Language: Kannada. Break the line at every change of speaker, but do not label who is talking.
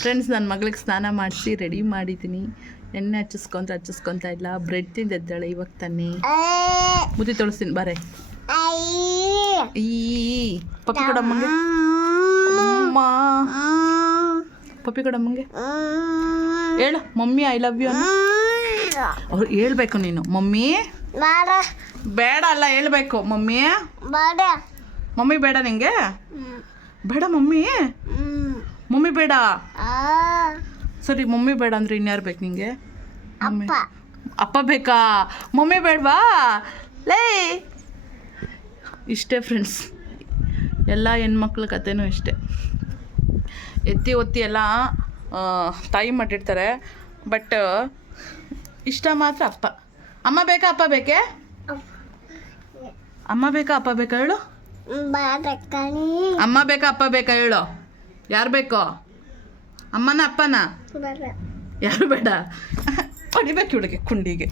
ಫ್ರೆಂಡ್ಸ್ ನನ್ನ ಮಗಳಿಗೆ ಸ್ನಾನ ಮಾಡಿಸಿ ರೆಡಿ ಮಾಡಿದ್ದೀನಿ ಎಣ್ಣೆ ಹಚ್ಚಿಸ್ಕೊಂತ ಹಚ್ಚಿಸ್ಕೊಂತ ಇಲ್ಲ ಬ್ರೆಡ್ ತಿಂದಿದ್ದಾಳೆ ಇವಾಗ ತಾನೆ. ಮುದಿ ತೊಳಸ್ತೀನಿ ಬಾರೆ. ಈ ಪಪ್ಪಿ ಕೊಡಮ್ಮಂಗೆ ಅಮ್ಮ. ಪಪ್ಪಿ ಕೊಡಮ್ಮಂಗೆ ಹೇಳು ಮಮ್ಮಿ ಐ ಲವ್ ಯು ಅವ್ರು ಹೇಳ್ಬೇಕು ನೀನು ಮಮ್ಮಿ. ಬೇಡ. ಅಲ್ಲ ಹೇಳ್ಬೇಕು ಮಮ್ಮಿ. ಮಮ್ಮಿ ಬೇಡ ನಿಂಗೆ? ಬೇಡ ಮಮ್ಮಿ. ಮಮ್ಮಿ ಬೇಡ. ಸರಿ ಮಮ್ಮಿ ಬೇಡ ಅಂದ್ರೆ ಇನ್ಯಾರು ಬೇಕು ನಿಂಗೆ? ಅಪ್ಪ. ಬೇಕಾ? ಮಮ್ಮಿ ಬೇಡವಾ? ಲೇ. ಇಷ್ಟೇ ಫ್ರೆಂಡ್ಸ್ ಎಲ್ಲ ಹೆಣ್ಮಕ್ಳ ಕಥೆನೂ ಇಷ್ಟೇ. ಎತ್ತಿ ಒತ್ತಿ ಎಲ್ಲ ತಾಯಿ ಮಾಡಿರ್ತಾರೆ. ಬಟ್ ಇಷ್ಟ ಮಾತ್ರ ಅಪ್ಪ. ಅಮ್ಮ ಬೇಕಾ ಅಪ್ಪ ಬೇಕೇ? ಅಮ್ಮ ಬೇಕಾ ಅಪ್ಪ ಬೇಕಾ ಹೇಳು? ಅಮ್ಮ ಬೇಕಾ ಅಪ್ಪ ಬೇಕಾ ಹೇಳು? ಯಾರು ಬೇಕೋ? ಅಮ್ಮನ ಅಪ್ಪನ? ಯಾರು ಬೇಡ? ಹೊಡಿಬೇಕು ಇವಳಿಗೆ ಕುಂಡಿಗೆ.